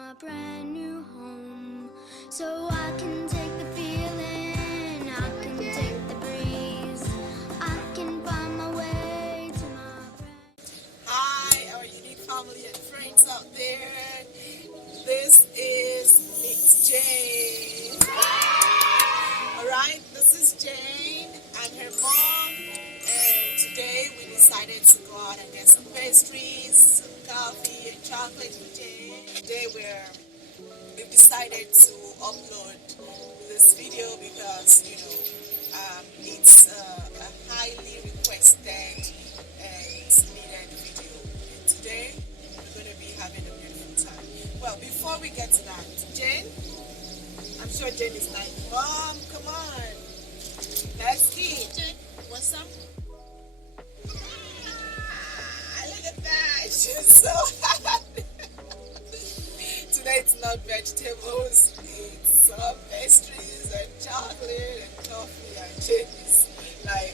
my brand new home. So I can take the feeling, I can take the breeze, I can find my way to my brand. Hi, our unique family and friends out there. This is Miss Jane. Alright, this is Jane. I'm her mom, and today we decided to go out and get some pastries, some coffee, and chocolate for Jane. Today we've decided to upload this video because it's a highly requested and needed video. And today we're going to be having a beautiful time. Well, before we get to that, Jane, I'm sure Jane is like, Mom, come on, let's eat. Jane, what's up? Look at that, she's so happy. Today it's not vegetables, it's some pastries and chocolate and coffee and cheese. Like,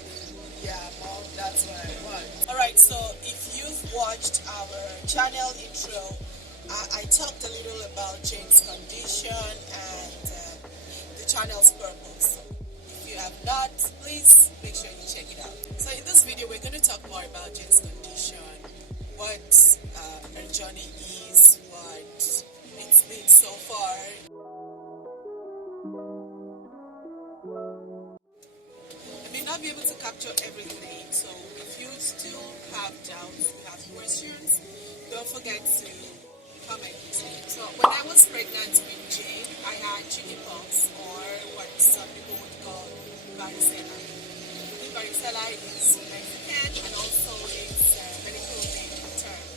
yeah, Mom, that's what I want. Alright, so if you've watched our channel intro, I talked a little about Jane's condition and the channel's purpose. If you have not, please make sure you check it out. So in this video, we're going to talk more about Jane's condition, what her journey is, what it's been so far. I may not be able to capture everything, so if you still have doubts, you have questions, don't forget to comment. So when I was pregnant with Jane, I had chickenpox, or what some people would call varicella. Varicella is Mexican and also is a medical name term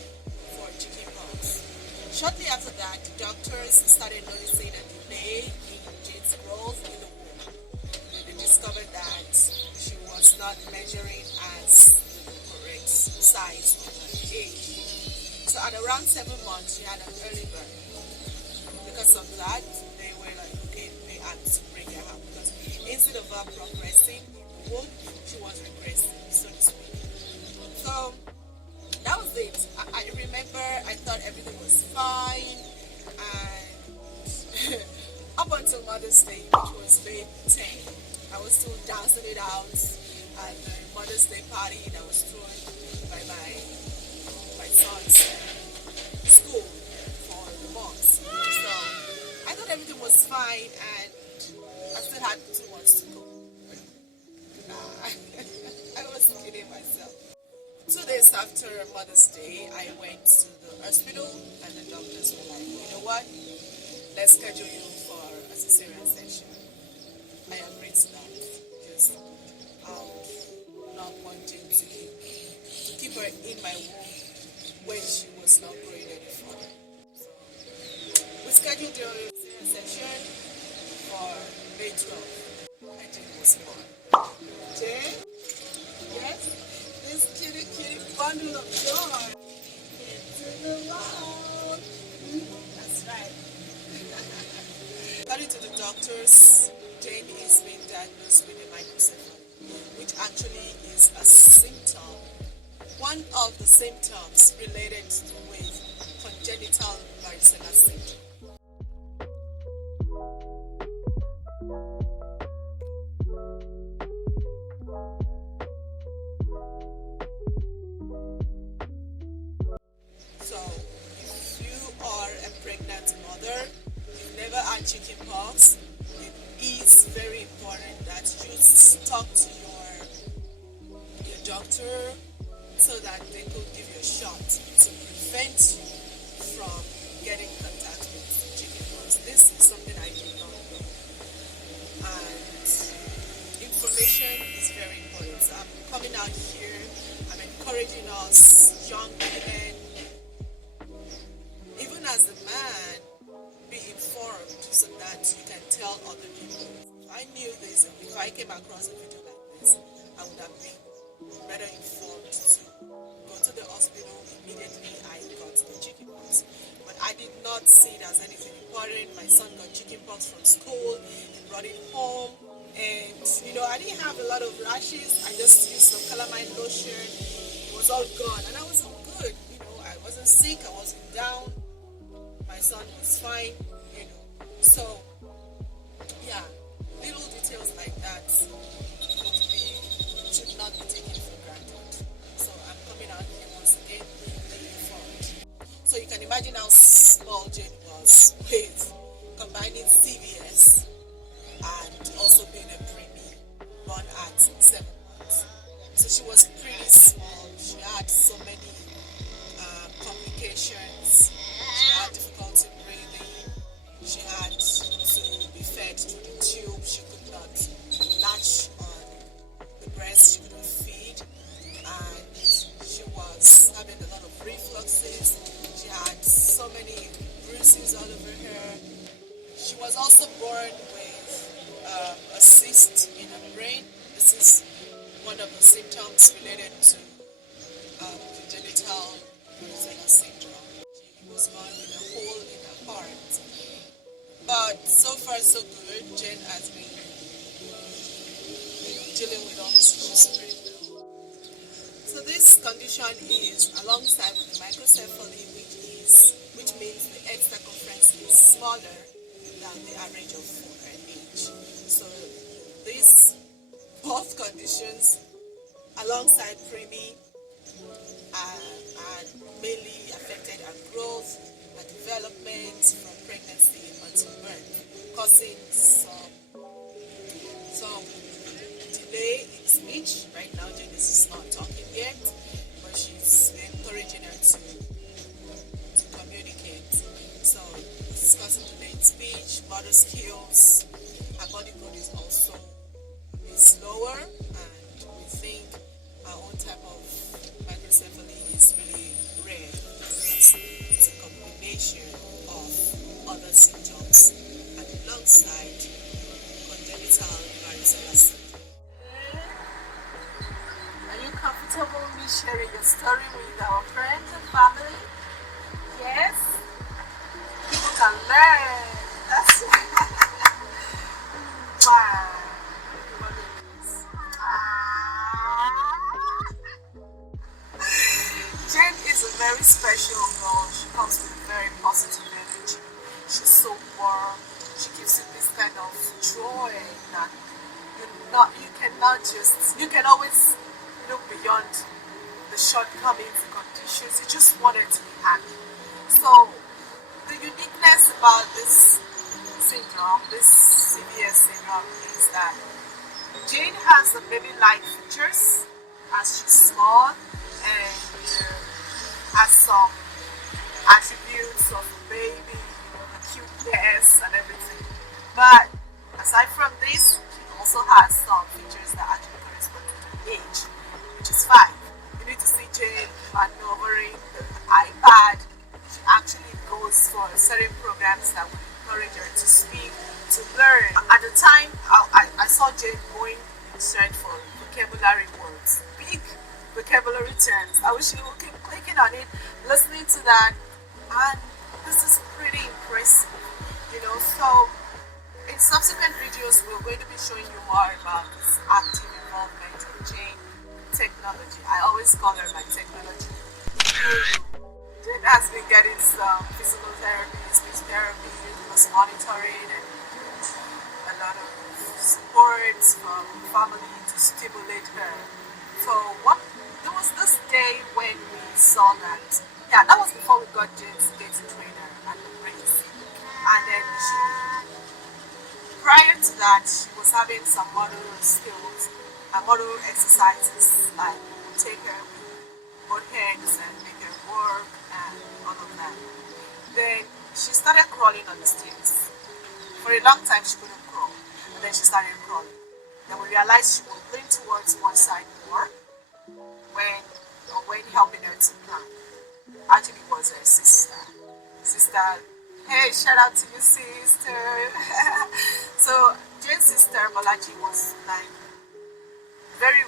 for chickenpox. Shortly after that, the doctors started noticing a delay in Jane's growth in the womb. They discovered that she was not measuring as the correct size of her age. So at around 7 months, she had an early birth. Because of that, they were like, okay, they had to bring her out. Because instead of her progressing in the womb, she was regressing, so to speak. So that was it. I remember I thought everything was fine. And up until Mother's Day, which was May 10th, I was still dancing it out at the Mother's Day party that was thrown by my son's school for the months. So I thought everything was fine, and I still had 2 months to go. Nah, I was kidding myself. 2 days after Mother's Day, I went to the hospital, and the doctors were like, you know what? Let's schedule you for a cesarean section. I agreed to that. Just not wanting to keep her in my womb when she was not growing any further. So we scheduled the cesarean section for May 12th. And Jane was born. Jane? Yes? This kitty bundle of joy into the world. That's right. According to the doctors, Jane is being diagnosed with a microcephaly, which actually is a symptom, one of the symptoms related with congenital varicella syndrome. So, if you are a pregnant mother, you've never had chickenpox, it is very important that you talk to your doctor so that they could give you a shot to prevent you from getting contact with chickenpox. This is something I did not know. And information is very important. So I'm coming out here, I'm encouraging us, young women, even as a man, be informed so that you can tell other people. If I knew this, if I came across a video like this, I would have been better informed to go to the hospital. Immediately I got the chickenpox, but I did not see it as anything important. My son got chickenpox from school and brought it home, and I didn't have a lot of rashes. I just used some calamine lotion. It was all gone, and I was all good. I wasn't sick, I wasn't down. My my son was fine, you know. So yeah, little details like that should not be taken for granted. So I'm coming out here once again being informed. So you can imagine how small Jane was with combining CVS and also being a preemie born at 7 months. So she was pretty small. She had so many complications. She had difficulty breathing. She had to be fed through the tube. She could not latch on the breast. She couldn't feed. And she was having a lot of refluxes. She had so many bruises all over her. She was also born with a cyst in her brain. This is one of the symptoms related to congenital varicella syndrome. She was born with a hole in her heart. But so far so good. Jane has been dealing with all these issues pretty well. So this condition is alongside with the microcephaly, which means the head circumference is smaller than the average of her age. So these both conditions alongside preemie are mainly affected our growth, our development from pregnancy until birth, causing some delay in speech. Right now, Janice is not talking yet, but she's encouraging her to communicate. So, discussing delayed speech, motor skills. Her body code is also slower, and we think our own type of microcephaly is really rare because it's a combination of other symptoms and alongside congenital varicella syndrome. Are you comfortable with me sharing your story with our friends and family? Yes? People can learn. That's it. Wow. Jane is a very special girl. She comes with very positive energy. She's so warm. She gives you this kind of joy that you can always look beyond the shortcomings, the conditions. You just want her to be happy. So the uniqueness about this syndrome, this CVS syndrome, is that Jane has the baby-like features as she's small and has some attributes of a baby, the cuteness and everything. But aside from this, she also has some features that actually correspond to her age, which is 5. You need to see Jane maneuvering the iPad. She actually goes for certain programs that will encourage her to speak, to learn. At the time, I saw Jane going in search for vocabulary words, big vocabulary terms. I wish you would keep clicking on it, listening to that, and this is pretty impressive, you know. So in subsequent videos, we're going to be showing you more about this active involvement of Jane technology. I always call her my technology guru. Jane has been getting some physical therapy, speech therapy, was monitoring, and a lot of support from family to stimulate her. So there was this day when we saw that, that was before we got Jane's data trainer at the race. And then prior to that, she was having some motor skills and motor exercises, like take her with both hands and make her work and all of that. Then she started crawling on the stairs. For a long time, she couldn't crawl, and then she started crawling. Then we realized she would lean towards one side more when helping her to climb. Actually, it was her sister. Hey, shout out to your sister. So Jane's sister Malachi was like very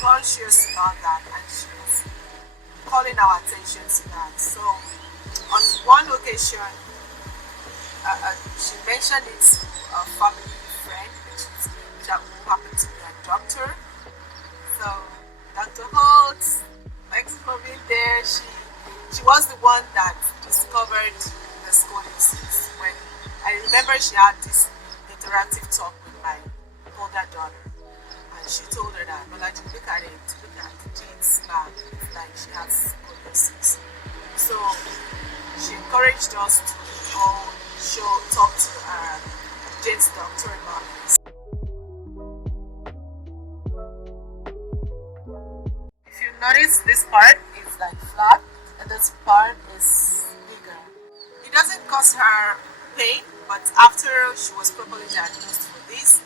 conscious about that, and she was calling our attention to that. So on one occasion, she mentioned it to a family friend, which happened to be a doctor. So Dr. Holt, thanks for being there. She She was the one that discovered the scoliosis. When I remember, she had this interactive talk with my older daughter, and she told her that, well, I did look at it, look at Jane's back, it's like she has scoliosis. So she encouraged us to all talk to Jane's doctor about this. If you notice, this part is like flat, and this part is bigger. It doesn't cause her pain, but after she was properly diagnosed for this,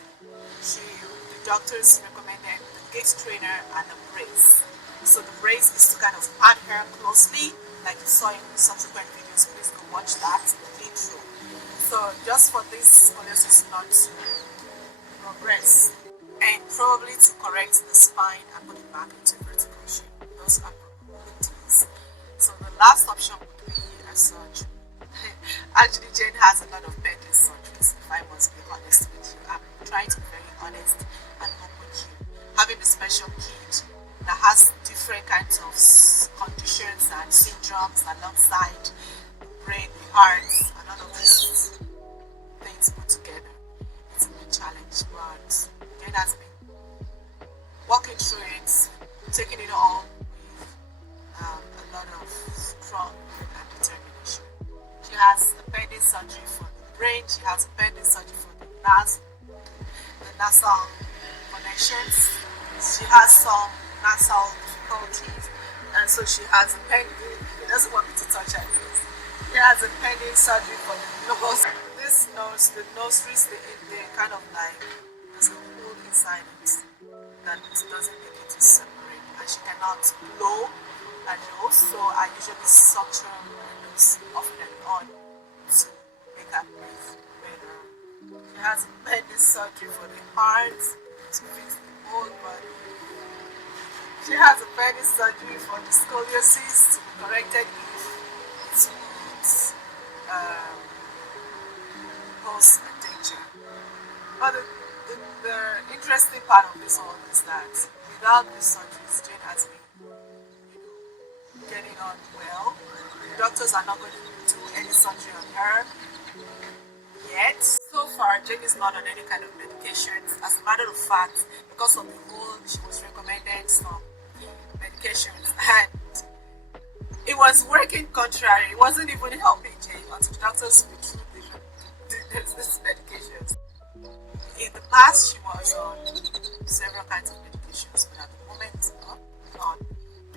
the doctors recommended the gait trainer and a brace. So the brace is to kind of pad her closely, like you saw in subsequent videos. Please go watch that, the intro. So just for this scoliosis not to progress, and probably to correct the spine and put it back into vertical shape. Those are probabilities. So the last option would be a surgery. Actually, Jane has a lot of pending surgeries, if I must be honest with you. I'm trying to be very honest and open with you. Having a special kid that has different kinds of conditions and syndromes alongside the brain, the heart, and all of these things put together, it's a big challenge. But Jane has been walking through it, taking it all with a lot of strong and determination. She has a pending surgery for the brain, she has a pending surgery for the nasal connections, she has some nasal difficulties, and so she has a pending, he doesn't want me to touch her nose. She has a pending surgery for the nose. This nose, the nostrils, they kind of like, there's a hole inside it that doesn't make it to separate, and she cannot blow her nose, so I usually suction her nose off and on to make her breathe better. She has a pending surgery for the heart to fix the whole body. She has a pending surgery for the scoliosis to be corrected if it would pose a danger. But the interesting part of this all is that without these surgeries, Jane has been getting on well. The doctors are not going to do any surgery on her yet. So far, Jane is not on any kind of medications. As a matter of fact, because of the hole, she was recommended some medications, and it was working contrary. It wasn't even helping Jane until the doctors withdrew these medications. In the past, she was on several kinds of medications, but at the moment, on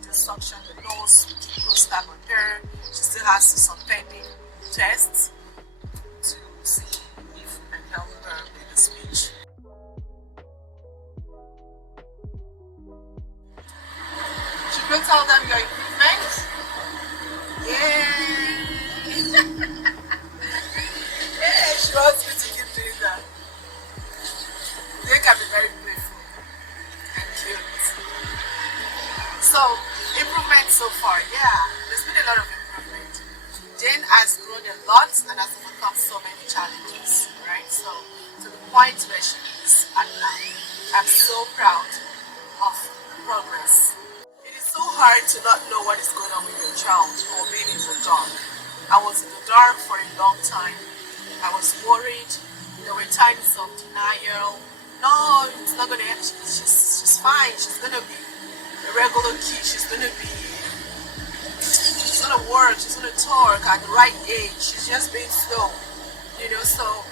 the suction, the nose, the prostate on her, she still has some pending tests to see if we can help her with the speech. Should we tell them your improvement? Yay! Yeah, she wants me to keep doing that. They can be very playful and cute. So, improvement so far, yeah, there's been a lot of improvement. Jane has grown a lot and has overcome so many challenges, right? So, to the point where she is at now, I'm so proud of the progress. It is so hard to not know what is going on with your child or being in the dark. I was in the dark for a long time. I was worried. There were times of denial. No, it's not gonna happen. She's fine. She's gonna be a regular kid. She's gonna work. She's gonna talk at the right age. She's just being slow, So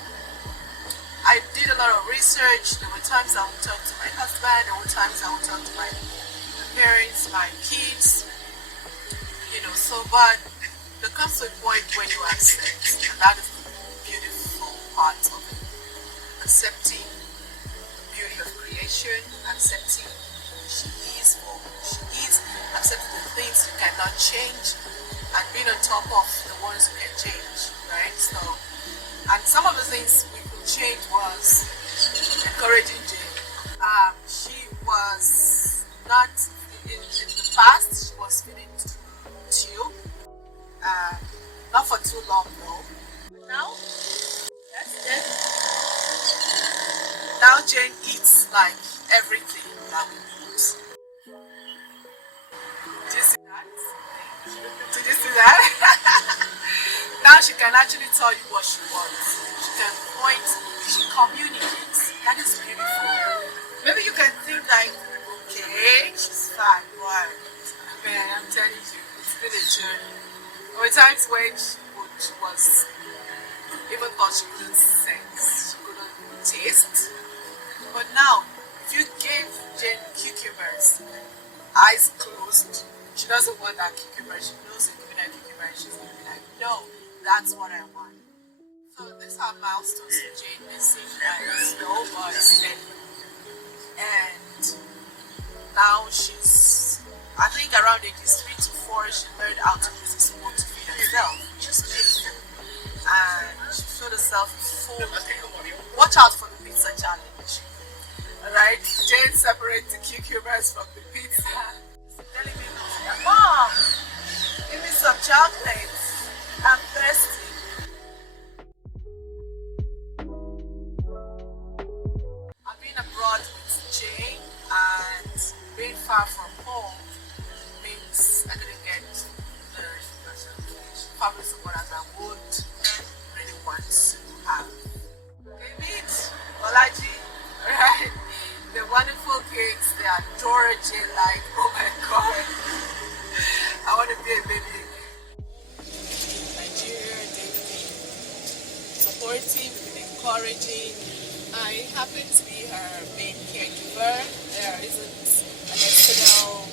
I did a lot of research. There were times I would talk to my husband. There were times I would talk to my parents, my kids. But there comes to a point where you accept, and that is the beautiful part of it. Accepting beauty of creation, accepting who she is for who she is, accepting the things you cannot change, and being on top of the ones you can change, right? So, and some of the things we could change was encouraging Jane. She was not, in the past, she was feeding tube, not for too long though. But now, that's it. Now Jane eats like everything that we eat. Did you see that? Did you see See that? Now she can actually tell you what she wants. She can point, she communicates. That is beautiful. Maybe you can think like, okay, she's fine, but man, I'm telling you, it's been a journey. There were times when she was even thought she couldn't sense, she couldn't taste. But now, if you gave Jane cucumbers, eyes closed, she doesn't want that cucumber. She knows you're giving her cucumber and she's going to be like, no, that's what I want. So these are milestones for Jane. They seem like slow but steady. And now she's, I think around ages 3 to 4, she learned how to use a spoon to feed herself, which is big. And she filled herself full. Watch out for the pizza challenge. Alright, Jane separates the cucumbers from the pizza. She's telling me, Mom, give me some chocolates. I'm thirsty. I've been abroad with Jane, and being far from home means I couldn't get the family support as I would really want to have. Okay, meet Olaji, right? The wonderful kids, they adore Jane like, oh my god, I want to be a baby again. Nigeria, they've been supportive, been encouraging. I happen to be her main caregiver. There isn't an external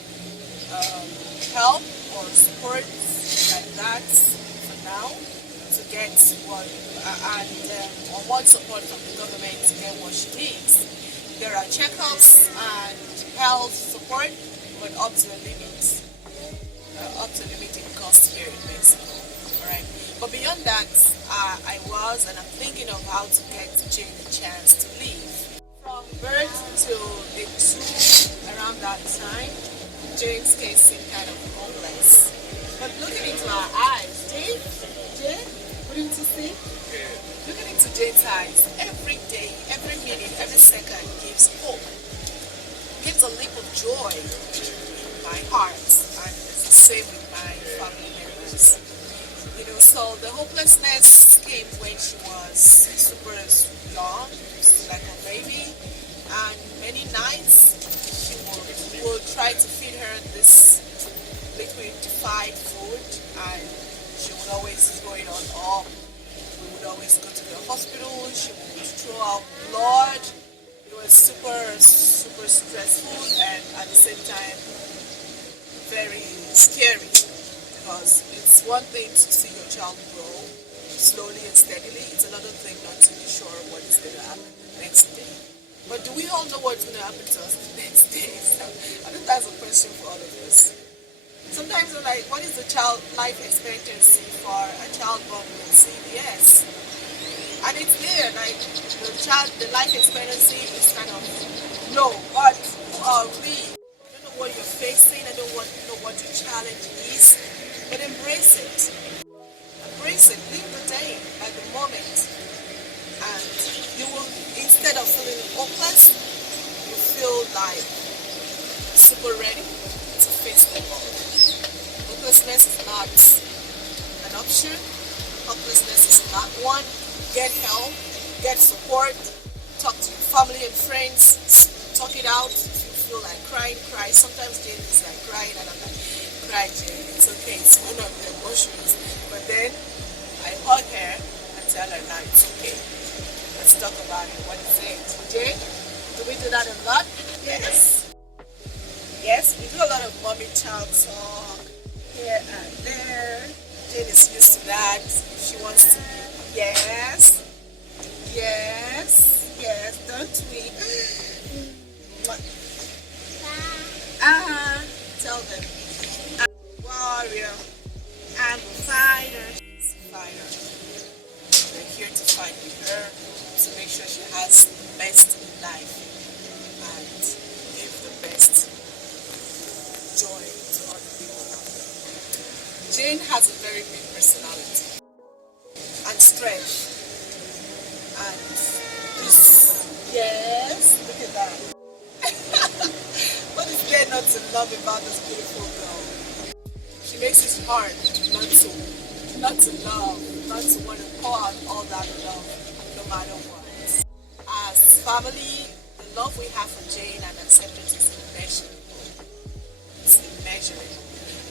help or support like that for now to get what or want support from the government to get what she needs. There are checkups and health support, but up to a limit. Up to a limited cost here in Mexico. Alright. But beyond that, I was and I'm thinking of how to get Jane a chance to leave. From birth to the 2 around that time, Jane's case seemed kind of hopeless. But looking into her eyes, Jane, wouldn't you see? Looking into Jane's eyes, every day, every minute, every second gives hope. Gives a leap of joy in my heart. And it's the same with my family members. You know, so the hopelessness came when she was super young, like a baby. And many nights, she would try to feed her this liquidified food. And she would always throw it on up. We would always go to the hospital. She would throw out blood. It was super stressful and at the same time very scary, because it's one thing to see your child grow slowly and steadily. It's another thing not to be sure what is going to happen the next day. But do we all know what's going to happen to us the next day? So I think that's a question for all of us. Sometimes we're like, what is the child life expectancy for a child born with CVS? And it's there, like the life expectancy is kind of low. But who are we? I don't know what you're facing. I don't know what your challenge is. But embrace it. Embrace it. Live the day at the moment. And you will, instead of feeling hopeless, you feel like super ready to face the world. Hopelessness is not an option. Hopelessness is not one. Get help, get support, talk to your family and friends, talk it out. If you feel like crying, cry. Sometimes Jane is like crying and I'm like, cry Jane, it's okay, it's one of the emotions. But then I hug her and tell her, nah, it's okay. Let's talk about it. What is it? Jane, do we do that a lot? Yes. Yes, we do a lot of mommy-child talk here and there. Jane is used to that. She wants to be, yes, don't we? Tell them. I'm a warrior. I'm a fighter. She's a fighter. We're here to fight with her to make sure she has the best in life and give the best joy to other people out there. Jane has a very big personality and strength. And this, yes, look at that. What is there not to love about this beautiful girl? She makes it hard not to love, not to want to pour out all that love no matter what. As family, the love we have for Jane and acceptance is immeasurable. It's immeasurable.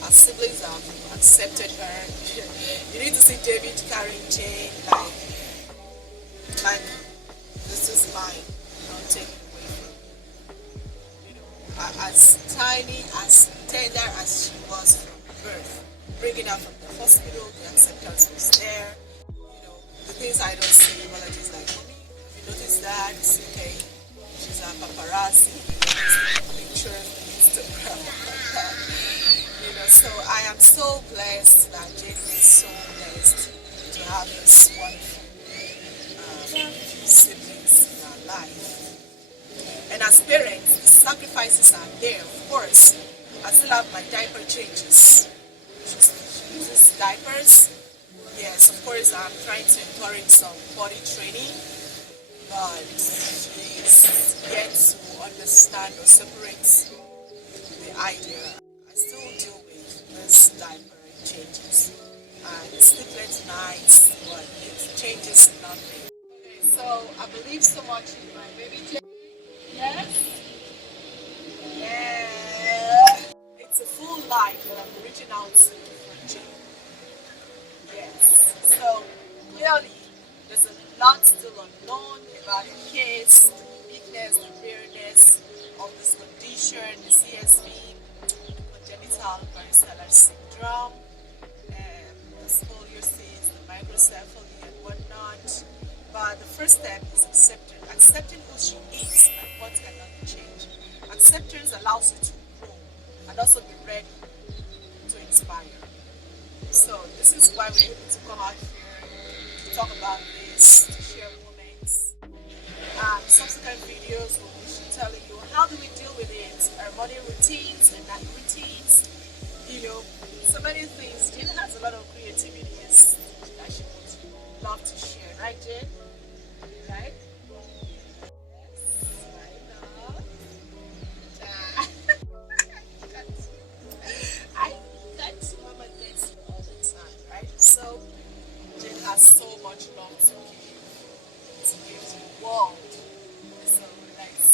Our siblings have accepted her. You need to see David carrying Jane like this is mine. Don't take it away from me. You know, as tiny, as tender as she was from birth, bringing her from the hospital, the acceptance was there. You know, the things I don't see, relatives like, mommy, have you noticed that? Okay, she's a paparazzi, picture on Instagram. You know, so I am so blessed that Jane is so blessed to have this wonderful siblings in our life. And as parents, the sacrifices are there, of course. I still have my diaper changes. She uses diapers. Yes, of course, I'm trying to encourage some body training, but she's yet to understand or separate the idea. I still deal with this diaper changes. And sleepless nights, but it changes nothing. Okay, so I believe so much in my baby Jane. Yes? Yeah. It's a full life that I'm reaching out to for Jane. Yes. So clearly, there's a lot still unknown about the case, the uniqueness, the rareness of this condition, the CSV, congenital varicella syndrome, the scoliosis, the microcephaly, and whatnot. But the first step is accepting who she is and what cannot be changed. Acceptance allows you to grow and also be ready to inspire. So this is why we're able to come out here to talk about this, to share moments. Subsequent videos will be telling you how do we deal with it, our morning routines and night routines. You know, so many things. Jane has a lot of creativity that she would love to share, right, Jane? Right? Yes, I know. I got Mama gets you all the time, right? So Jane has so much love to give to the world. So let's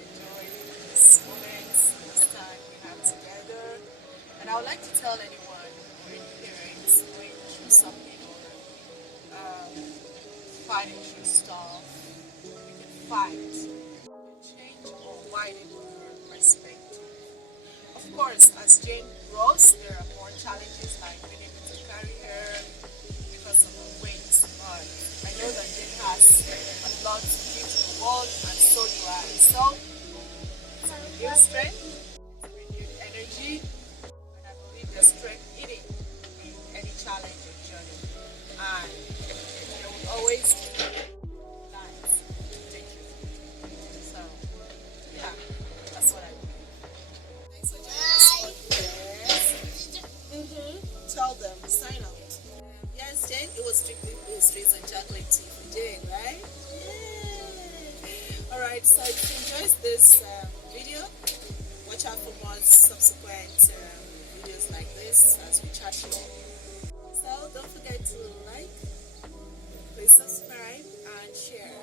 enjoy this moment, this time we have together. And I would like to tell anyone or any parents going through something or fighting through stuff, you can fight, you can change or widen your perspective. Of course, as Jane grows, there are more challenges like being able to carry her because of her weight. But I know that Jane has a lot to give to the world, and so do I. So, it's a renewed strength, it's a renewed energy, and I believe there's strength in it in any challenge or journey. And there will always be lives to take you through. So, yeah, that's what I believe. Thanks for joining us. Yes. Tell them, sign out. Yes, Jane, it was strictly pastries and chocolate tea for Jane, right? Yeah. Alright, so if you enjoyed this video, watch out for more subsequent videos like this as we chat here. So don't forget to like, please subscribe and share.